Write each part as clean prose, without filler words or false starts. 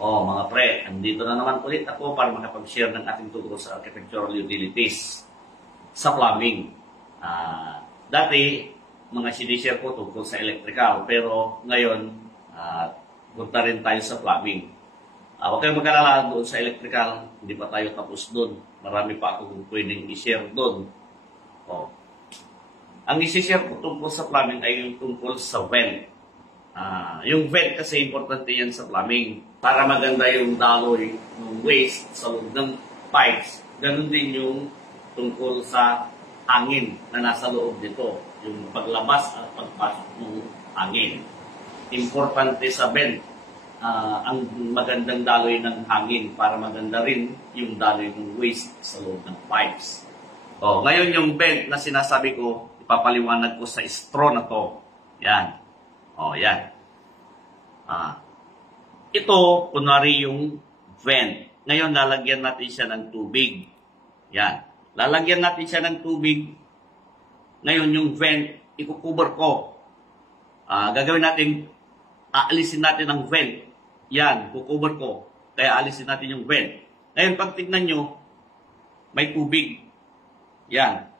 Mga pre, andito na naman ulit ako para makapag-share ng ating tungkol sa architectural utilities sa plumbing. Dati, mga sinishare ko tungkol sa electrical, pero ngayon, punta rin tayo sa plumbing. Huwag kayong mag-alala doon sa electrical, hindi pa tayo tapos doon. Marami pa akong pwedeng i-share doon. Ang i-share ko tungkol sa plumbing ay yung tungkol sa vent. Yung vent kasi importante yan sa plumbing. Para maganda yung daloy ng waste sa loob ng pipes, ganun din yung tungkol sa hangin na nasa loob nito. Yung paglabas at pagpasok ng hangin. Importante sa vent ang magandang daloy ng hangin para maganda rin yung daloy ng waste sa loob ng pipes. Ngayon yung vent na sinasabi ko, ipapaliwanag ko sa straw na to. Yan. Yan. Ito, kunwari yung vent. Ngayon, lalagyan natin siya ng tubig. Yan. Lalagyan natin siya ng tubig. Ngayon, yung vent, ikukuber ko. Gagawin natin, aalisin natin ang vent. Yan, kukuber ko. Kaya alisin natin yung vent. Ngayon, pag tignan nyo, may tubig. Yan.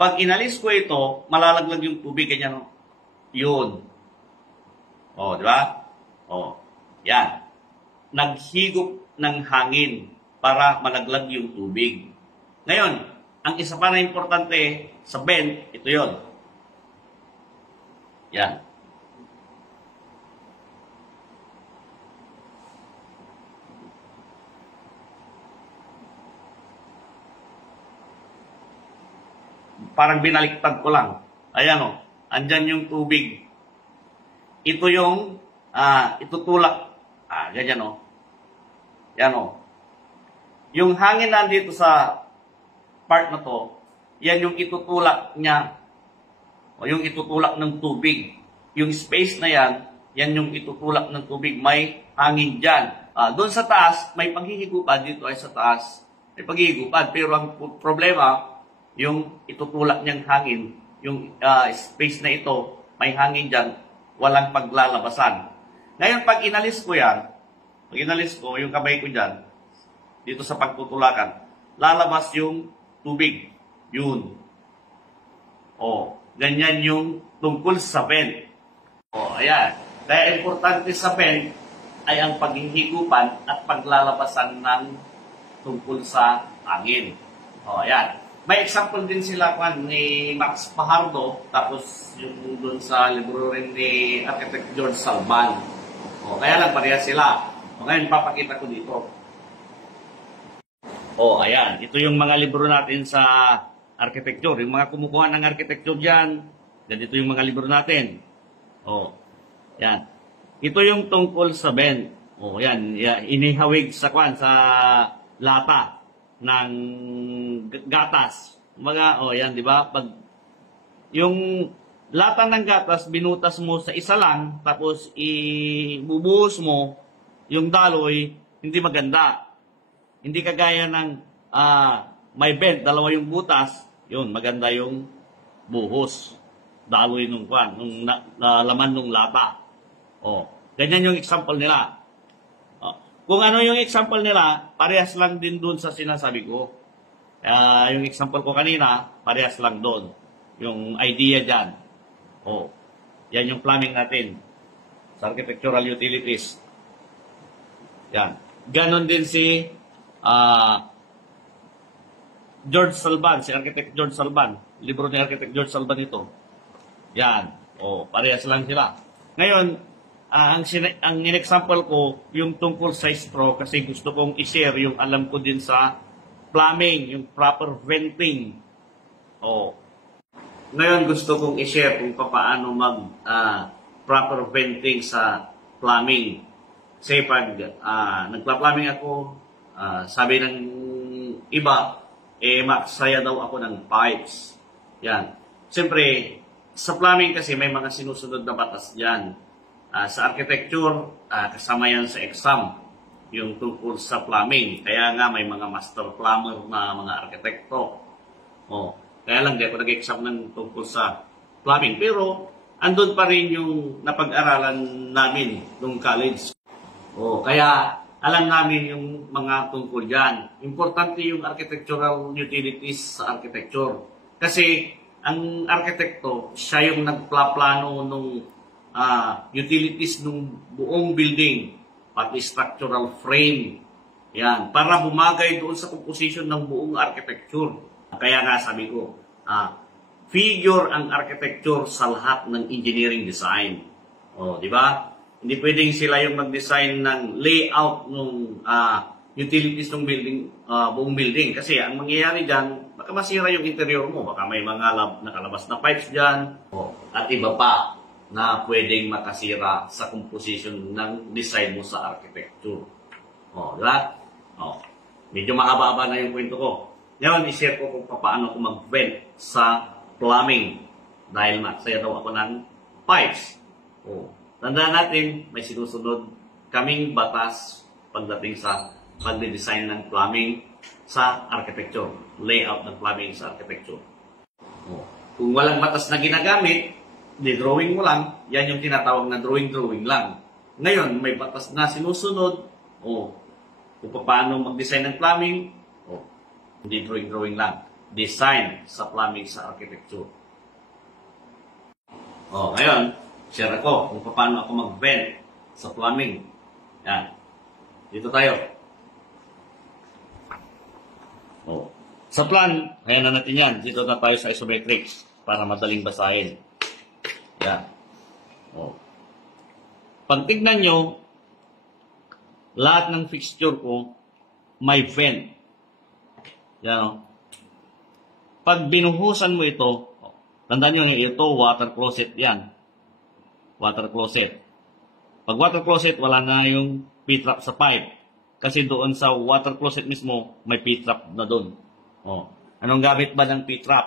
Pag inalis ko ito, malalaglag yung tubig. Ganyan, yun. Di ba? Yan. Naghigop ng hangin para malaglag yung tubig. Ngayon, ang isa pa na importante sa vent, ito yun. Yan. Parang binaliktad ko lang. Ayan andyan yung tubig. Ito yung itutulak. Ganyan Yan Yung hangin nandito sa part na to, yan yung itutulak niya. Yung itutulak ng tubig. Yung space na yan, yan yung itutulak ng tubig. May hangin dyan. Doon sa taas, may paghihigupan. Dito ay sa taas, may paghihigupan. Pero ang problema, yung itutulak niyang hangin, yung space na ito, may hangin dyan, walang paglalabasan. Ngayon, pag inalis ko yan, yung kamay ko dyan, dito sa pagtutulakan, lalabas yung tubig. Yun. Ganyan yung tungkol sa vent. Ayan. Kaya importante sa vent ay ang paghihigupan at paglalabasan ng tungkol sa hangin. Ayan. May example din sila ni Max Fajardo, tapos yung doon sa libro rin ni Architect George Salban. Kaya lang pareha sila. Ngayon, papakita ko dito. Ayan. Ito yung mga libro natin sa architecture. Yung mga kumukuha ng architecture dyan, ganito yung mga libro natin. Yan. Ito yung tungkol sa vent. Yan. Inihawig sa lata ng gatas. Yan, di ba? Pag yung lata ng gatas, binutas mo sa isa lang, tapos ibubuhos mo, yung daloy, hindi maganda. Hindi kagaya ng may vent, dalawa yung butas, yun, maganda yung buhos. Daloy nung laman nung lata. Ganyan yung example nila. Kung ano yung example nila, parehas lang din doon sa sinasabi ko. Yung example ko kanina, parehas lang doon. Yung idea dyan. Yan yung plumbing natin sa architectural utilities. Yan. Ganon din si George Salban, si Architect George Salban. Libro ni Architect George Salban ito. Yan. Parehas lang sila. Ngayon, ang in-example ko, yung tungkol sa straw, kasi gusto kong i-share yung alam ko din sa plumbing, yung proper venting. Ngayon, gusto kong i-share kung paano proper venting sa plumbing. Kasi pag nagpa-plumbing ako, sabi ng iba, maksaya daw ako ng pipes. Yan. Siyempre, sa plumbing kasi may mga sinusunod na batas dyan. Sa architecture, kasama yan sa exam, yung tungkol sa plumbing. Kaya nga may mga master plumber na mga arkitekto. Kaya lang, di ako nag-exam ng tungkol sa plumbing. Pero, andun pa rin yung napag-aralan namin nung college. Kaya alam namin yung mga tungkol dyan. Importante yung architectural utilities sa architecture. Kasi ang arkitekto, siya yung nagplaplano nung utilities ng buong building, pati structural frame. Yan, para bumagay doon sa composition ng buong architecture. Kaya nga sabi ko, figure ang architecture sa lahat ng engineering design. Di ba? Hindi pwedeng sila yung mag-design ng layout ng utilities ng building, buong building. Kasi ang mangyayari dyan, baka masira yung interior mo. Baka may mga nakalabas na pipes dyan. At iba pa na pwedeng makasira sa composition ng design mo sa architecture. Di ba? Medyo mahaba-haba na yung kwento ko. Ngayon, i-share ko kung paano ko mag-vent sa plumbing. Dahil magsaya daw ako ng pipes. Tandaan natin, may sinusunod kaming batas pagdating sa pagde-design ng plumbing sa architecture. Layout ng plumbing sa architecture. Kung walang batas na ginagamit, di-drawing mo lang, yan yung tinatawag na drawing lang. Ngayon, may batas na sinusunod, kung paano mag-design ng plumbing, hindi drawing lang. Design sa plumbing sa architecture. Ngayon, share ako kung paano ako mag-vent sa plumbing. Yan. Dito tayo. Sa plan, kaya na natin yan. Dito na tayo sa isometrics para madaling basahin. Yan. Pag tignan nyo, lahat ng fixture ko may vent. Yan. Pag binuhusan mo ito, tandaan nyo ito, water closet yan. Water closet. Pag water closet, wala na yung P-trap sa pipe. Kasi doon sa water closet mismo, may P-trap na doon. Anong gamit ba ng P-trap?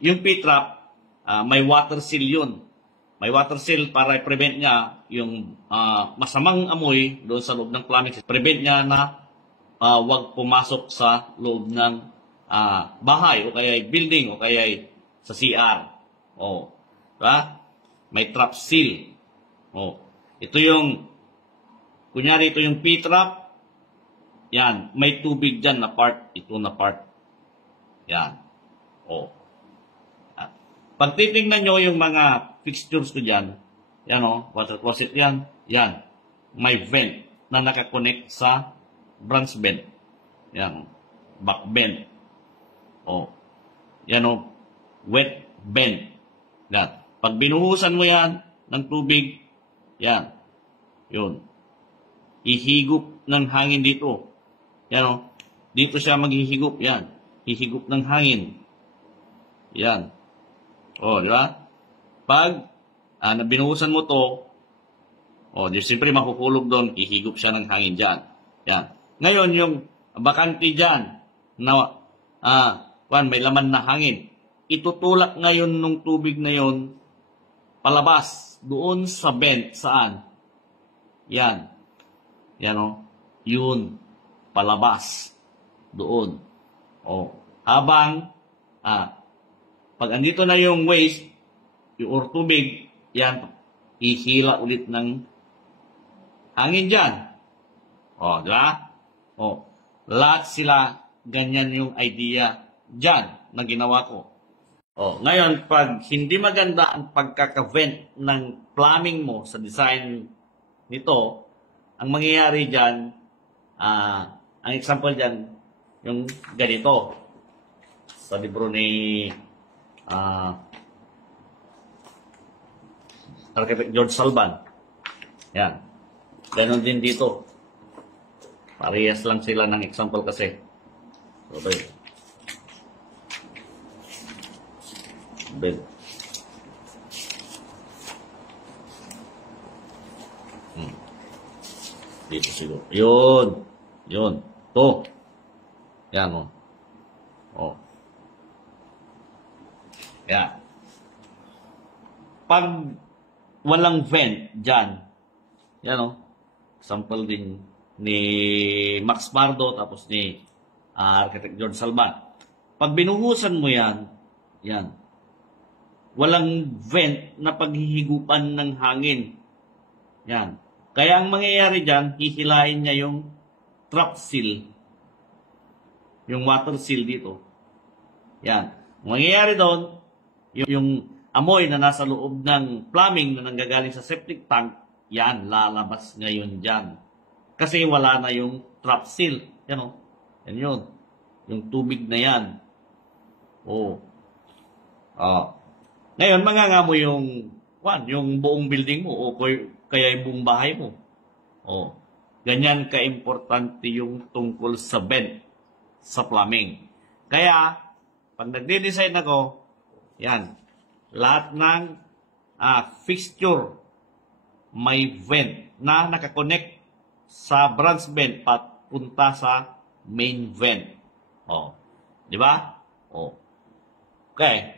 Yung P-trap, may water seal yun. May water seal para i-prevent niya yung masamang amoy doon sa loob ng plumbing. Prevent niya na wag pumasok sa loob ng bahay o kaya building o kaya sa CR. Diba? May trap seal. Ito yung, kunyari ito yung P-trap. Yan, may tubig dyan na part, ito na part. Yan. Pag titingnan nyo yung mga fixtures ko dyan, yan water closet yan, yan. May vent na nakakonect sa branch vent. Yan, back vent. Yan wet vent. Yan. Pag binuhusan mo yan ng tubig, yan. Yun. Ihigop ng hangin dito. Yan dito siya maghihigop. Yan. Hihigop ng hangin. Yan. Di ba? Pag binuhusan mo to, di siyempre makukulog doon, ihigop siya ng hangin dyan. Yan. Ngayon, yung bakante dyan, na may laman na hangin, itutulak ngayon ng tubig na yon palabas doon sa vent. Saan? Yan. Yan yun. Palabas. Doon. Habang pag andito na yung waste, yung tubig, yan, ihila ulit ng hangin dyan. Di ba? Lahat sila, ganyan yung idea dyan na ginawa ko. Ngayon, pag hindi maganda ang pagkaka-vent ng plumbing mo sa design nito, ang mangyayari dyan, ang example dyan, yung ganito. Sa libro ni Architect George Salban. Yan. Ganon din dito. Parehas lang sila ng example kasi. Okay. Bell. Dito siguro. Yun. Yun. To. Yan Yan. Pag walang vent dyan, yan sample din ni Max Pardo tapos ni Architect George Salban. Pag binuhusan mo yan, walang vent na paghihigupan ng hangin. Yan. Kaya ang mangyayari dyan, hihilahin niya yung trap seal, yung water seal dito. Yan. Ang mangyayari doon, yung amoy na nasa loob ng plumbing na nanggagaling sa septic tank, yan, lalabas ngayon dyan. Kasi wala na yung trap seal. Yan o. Yan yun. Yung tubig na yan. Oh. Ngayon, mangangamoy yung buong building mo o kaya yung buong bahay mo. Oh. Ganyan ka-importante yung tungkol sa vent sa plumbing. Kaya, pag nagde-design ako, yan, lahat ng fixture may vent na nakakonect sa branch vent papunta sa main vent. Oh. Di ba? Oh. Okay.